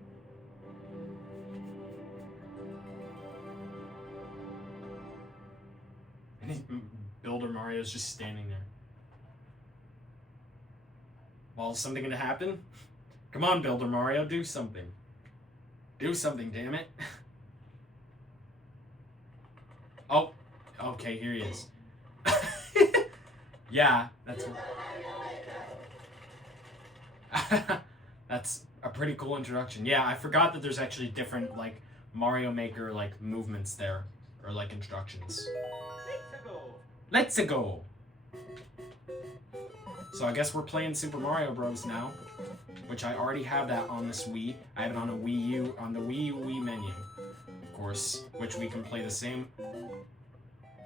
Builder Mario's just standing there. Well, is something gonna happen? Come on, Builder Mario, do something. Do something, damn it. Oh, okay, here he is. Yeah, that's... That's a pretty cool introduction. Yeah, I forgot that there's actually different, like, Mario Maker, like, movements there. Or, like, instructions. Let's go! So I guess we're playing Super Mario Bros. Now. which I already have that on this Wii. I have it on a Wii U, on the Wii menu, of course, which we can play the same.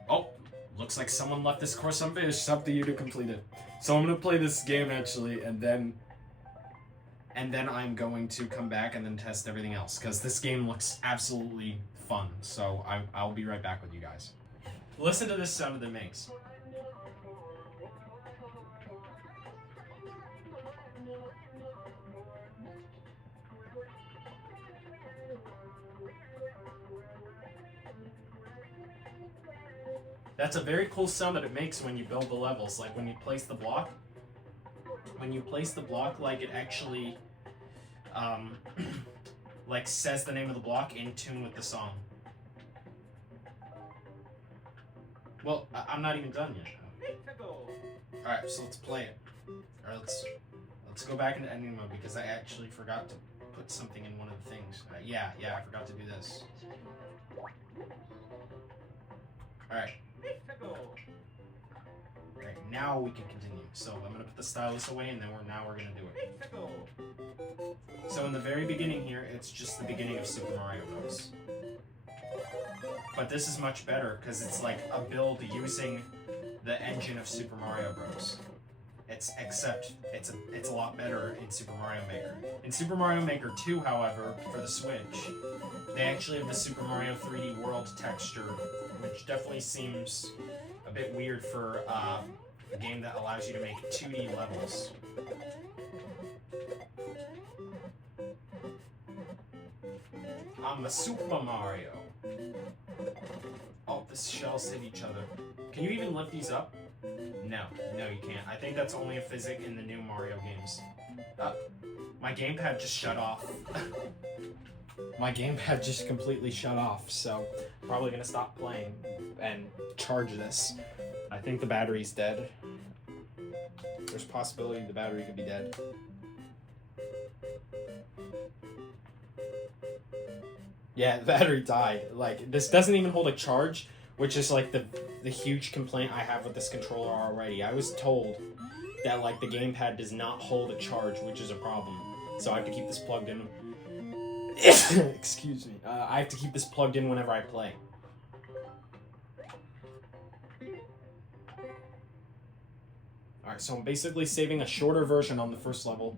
Oh, looks like someone left this course unfinished. It's up to you to complete it. So I'm gonna play this game actually, and then I'm going to come back and then test everything else, because this game looks absolutely fun. So I'll be right back with you guys. Listen to this sound that it makes. That's a very cool sound that it makes when you build the levels, like when you place the block. When you place the block, like it actually like says the name of the block in tune with the song. Well, I'm not even done yet. Alright, so let's play it. Alright, let's go back into editing mode, because I actually forgot to put something in one of the things. Yeah, I forgot to do this. Alright. Okay, now we can continue. So I'm gonna put the stylus away, and then we're gonna do it. So in the very beginning here, it's just the beginning of Super Mario Bros. But this is much better, because it's like a build using the engine of Super Mario Bros. Except it's a lot better in Super Mario Maker. In Super Mario Maker 2, however, for the Switch, they actually have the Super Mario 3D World texture, which definitely seems a bit weird for a game that allows you to make 2D levels. I'm the Super Mario. Oh, the shells hit each other. Can you even lift these up? No, you can't. I think that's only a physic in the new Mario games. My gamepad just shut off. My gamepad just completely shut off, so I'm probably gonna stop playing and charge this. I think the battery's dead. There's a possibility the battery could be dead. Yeah, the battery died. Like, this doesn't even hold a charge, which is like the huge complaint I have with this controller already. I was told that like the gamepad does not hold a charge, which is a problem. So I have to keep this plugged in. Excuse me. I have to keep this plugged in whenever I play. Alright, so I'm basically saving a shorter version on the first level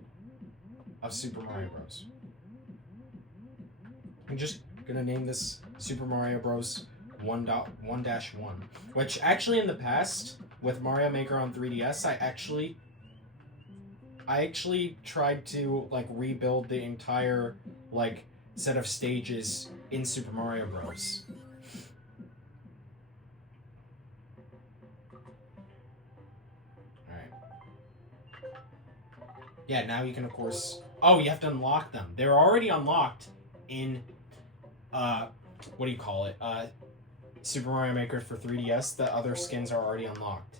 of Super Mario Bros. I'm just gonna name this Super Mario Bros. 1.1-1, which actually in the past, with Mario Maker on 3DS, I actually tried to like rebuild the entire like set of stages in Super Mario Bros. Alright. Yeah, now you can of course... Oh, you have to unlock them. They're already unlocked in what do you call it? Super Mario Maker for 3DS. The other skins are already unlocked.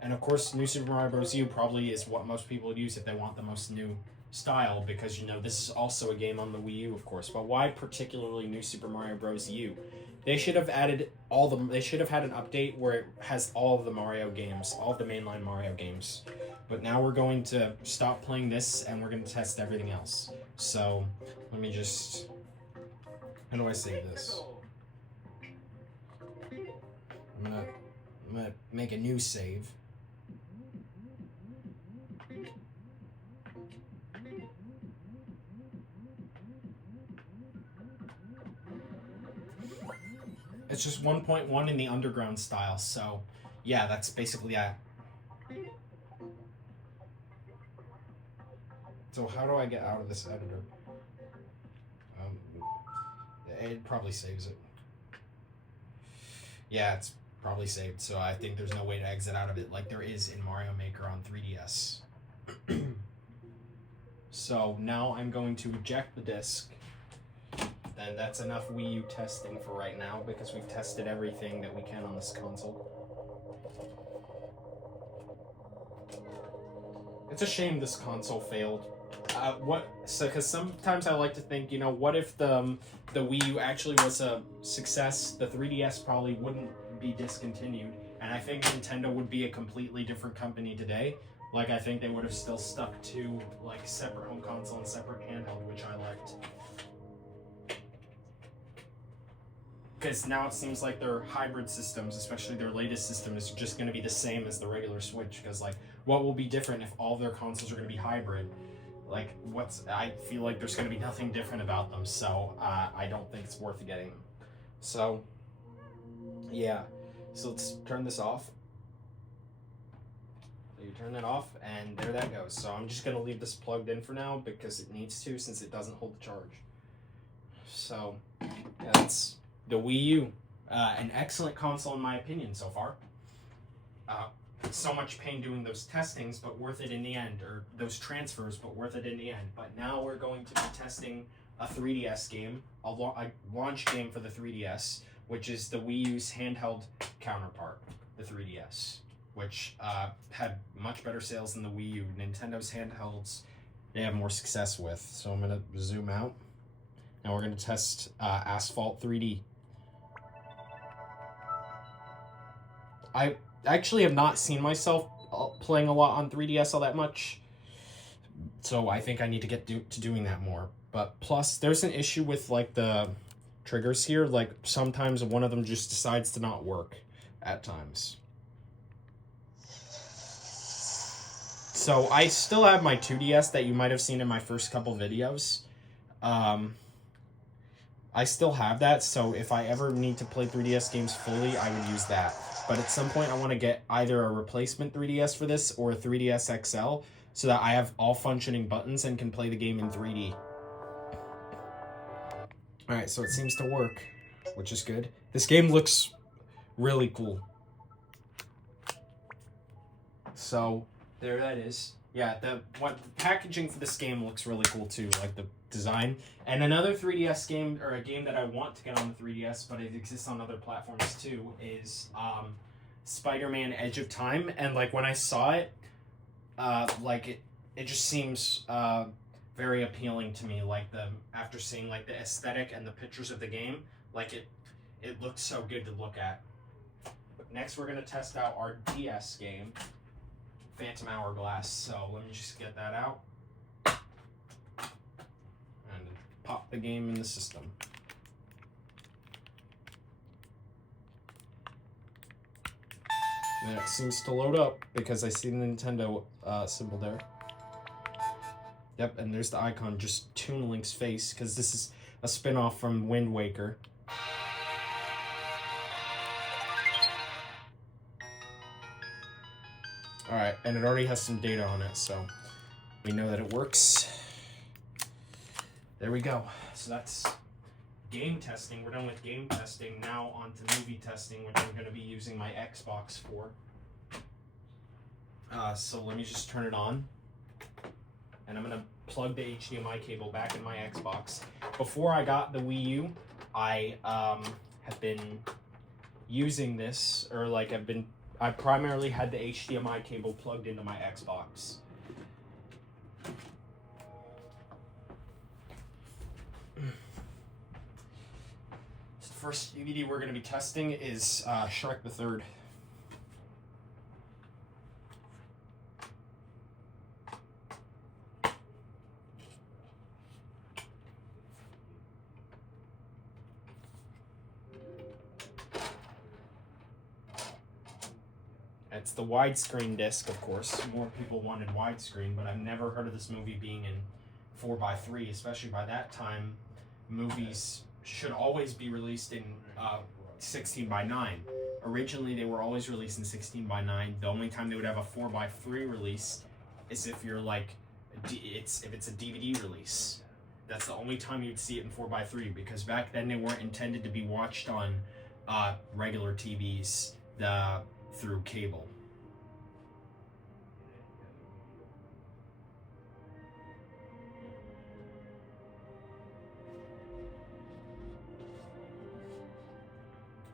And of course, New Super Mario Bros. U probably is what most people would use if they want the most new style, because you know this is also a game on the Wii U, of course. But why particularly New Super Mario Bros. U? They should have added all the. They should have had an update where it has all of the Mario games, all of the mainline Mario games. But now we're going to stop playing this and we're going to test everything else. So let me just. How do I save this? I'm gonna make a new save. It's just 1.1 in the underground style, so yeah, that's basically that. So how do I get out of this editor? It probably saves it. Yeah, it's probably saved, so I think there's no way to exit out of it like there is in Mario Maker on 3DS. So now I'm going to eject the disc. And that's enough Wii U testing for right now, because we've tested everything that we can on this console. It's a shame this console failed. Because sometimes I like to think, you know, what if the Wii U actually was a success? The 3DS probably wouldn't be discontinued, and I think Nintendo would be a completely different company today. Like, I think they would have still stuck to, like, separate home console and separate handheld, which I liked. Because now it seems like their hybrid systems, especially their latest system, is just going to be the same as the regular Switch. Because, like, what will be different if all their consoles are going to be hybrid? Like, I feel like there's going to be nothing different about them, so I don't think it's worth getting them. So, yeah. So let's turn this off. So you turn that off, and there that goes. So I'm just going to leave this plugged in for now because it needs to, since it doesn't hold the charge. So, yeah, that's the Wii U. An excellent console in my opinion so far. So much pain doing those testings, but worth it in the end, or those transfers, but worth it in the end. But now we're going to be testing a 3DS game, a launch game for the 3DS, which is the Wii U's handheld counterpart, the 3DS, which had much better sales than the Wii U. Nintendo's handhelds, they have more success with. So I'm going to zoom out. Now we're going to test Asphalt 3D. I actually have not seen myself playing a lot on 3DS all that much, so I think I need to get to doing that more. But plus, there's an issue with like the triggers here. Like sometimes one of them just decides to not work at times. So I still have my 2DS that you might have seen in my first couple videos. I still have that, so if I ever need to play 3DS games fully, I would use that. But at some point, I want to get either a replacement 3DS for this or a 3DS XL so that I have all functioning buttons and can play the game in 3D. Alright, so it seems to work, which is good. This game looks really cool. So, there that is. Yeah, the packaging for this game looks really cool too, like the design. And another 3DS game, or a game that I want to get on the 3DS, but it exists on other platforms too, is Spider-Man Edge of Time. And like when I saw it, it just seems very appealing to me. Like after seeing like the aesthetic and the pictures of the game, like it looks so good to look at. But next we're gonna test out our DS game, Phantom Hourglass. So let me just get that out and pop the game in the system. And it seems to load up because I see the Nintendo symbol there. Yep, and there's the icon, just Toon Link's face, because this is a spin-off from Wind Waker. Alright, and it already has some data on it, so we know that it works. There we go. So that's game testing. We're done with game testing. Now on to movie testing, which I'm going to be using my Xbox for. So let me just turn it on. And I'm going to plug the HDMI cable back in my Xbox. Before I got the Wii U, I have been using this, or like I primarily had the HDMI cable plugged into my Xbox. So the first DVD we're going to be testing is Shrek the Third. It's the widescreen disc, of course. More people wanted widescreen, but I've never heard of this movie being in 4:3, especially by that time. Movies should always be released in 16:9. Originally, they were always released in 16:9. The only time they would have a 4:3 release is if you're like, if it's a DVD release. That's the only time you'd see it in 4:3, because back then they weren't intended to be watched on regular TVs through cable.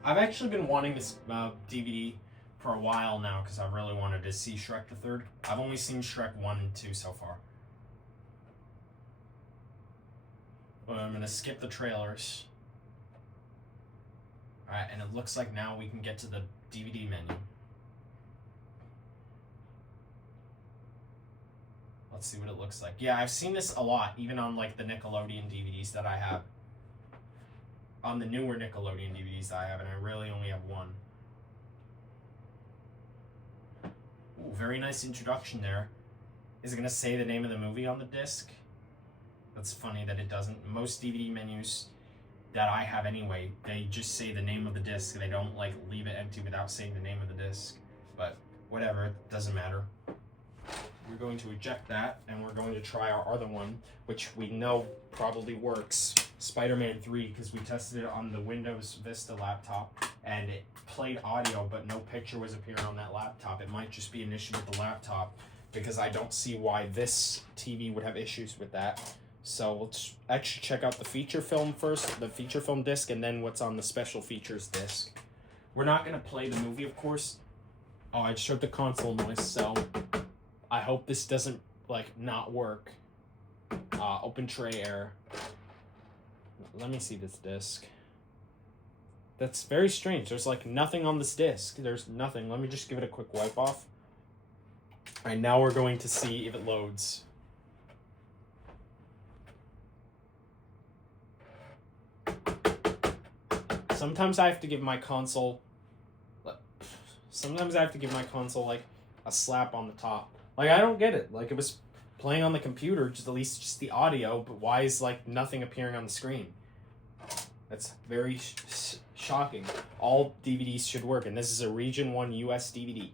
I've actually been wanting this DVD for a while now because I really wanted to see Shrek the Third. I've only seen Shrek 1 and 2 so far. But I'm going to skip the trailers. Alright, and it looks like now we can get to the DVD menu. Let's see what it looks like. Yeah, I've seen this a lot, even on like the Nickelodeon DVDs that I have. On the newer Nickelodeon DVDs that I have, and I really only have one. Ooh, very nice introduction there. Is it going to say the name of the movie on the disc? That's funny that it doesn't. Most DVD menus that I have anyway, they just say the name of the disc. They don't like leave it empty without saying the name of the disc. But whatever, it doesn't matter. We're going to eject that, and we're going to try our other one, which we know probably works. Spider-Man 3, because we tested it on the Windows Vista laptop, and it played audio, but no picture was appearing on that laptop. It might just be an issue with the laptop, because I don't see why this TV would have issues with that. So let's actually check out the feature film first, the feature film disc, and then what's on the special features disc. We're not going to play the movie, of course. Oh, I just heard the console noise, so I hope this doesn't, like, not work. Open tray error. Let me see this disc. That's very strange. There's, like, nothing on this disc. There's nothing. Let me just give it a quick wipe off. All right, now we're going to see if it loads. Sometimes I have to give my console, like, a slap on the top. Like, I don't get it. Like, it was playing on the computer, just at least just the audio, but why is, like, nothing appearing on the screen? That's very shocking. All DVDs should work, and this is a Region 1 US DVD.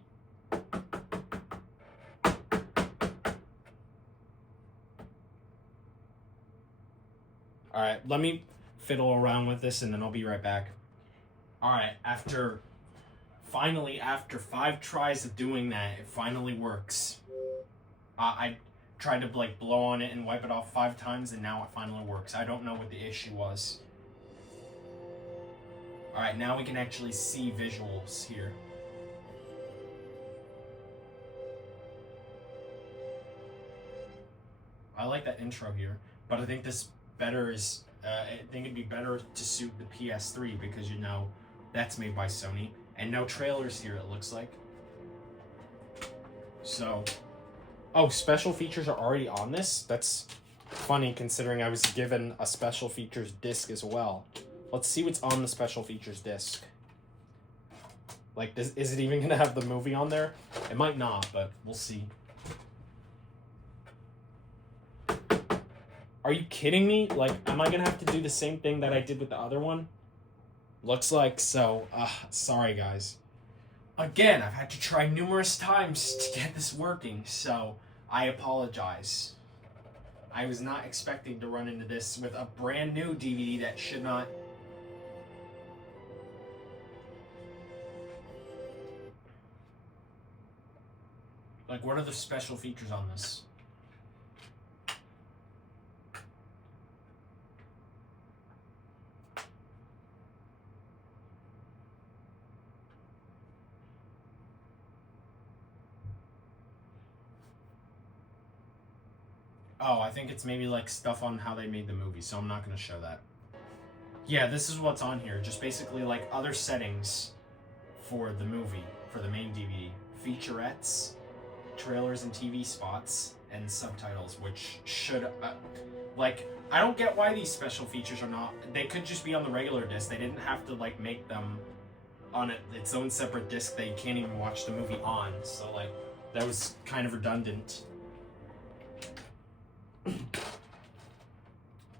Alright, let me fiddle around with this, and then I'll be right back. Alright, after 5 tries of doing that, it finally works. I tried to, like, blow on it and wipe it off 5 times, and now it finally works. I don't know what the issue was. Alright, now we can actually see visuals here. I like that intro here, but I think this better is, I think it'd be better to suit the PS3, because, you know, that's made by Sony. And no trailers here, it looks like. So, oh, special features are already on this? That's funny, considering I was given a special features disc as well. Let's see what's on the special features disc. Like, is it even going to have the movie on there? It might not, but we'll see. Are you kidding me? Like, am I going to have to do the same thing that I did with the other one? Looks like so. Sorry, guys. Again, I've had to try numerous times to get this working, so I apologize. I was not expecting to run into this with a brand new DVD that should not... Like, what are the special features on this? Oh, I think it's maybe like stuff on how they made the movie, so I'm not going to show that. Yeah, this is what's on here. Just basically like other settings for the movie, for the main DVD. Featurettes, trailers and TV spots, and subtitles, which should... like, I don't get why these special features are not... They could just be on the regular disc. They didn't have to, like, make them on its own separate disc that you can't even watch the movie on. So, like, that was kind of redundant.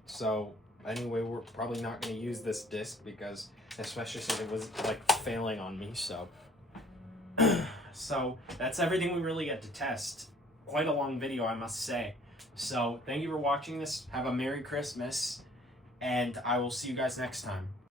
So, anyway, we're probably not going to use this disc because, especially since it was, like, failing on me, so... So, that's everything we really get to test. Quite a long video, I must say. So, thank you for watching this. Have a Merry Christmas, and I will see you guys next time.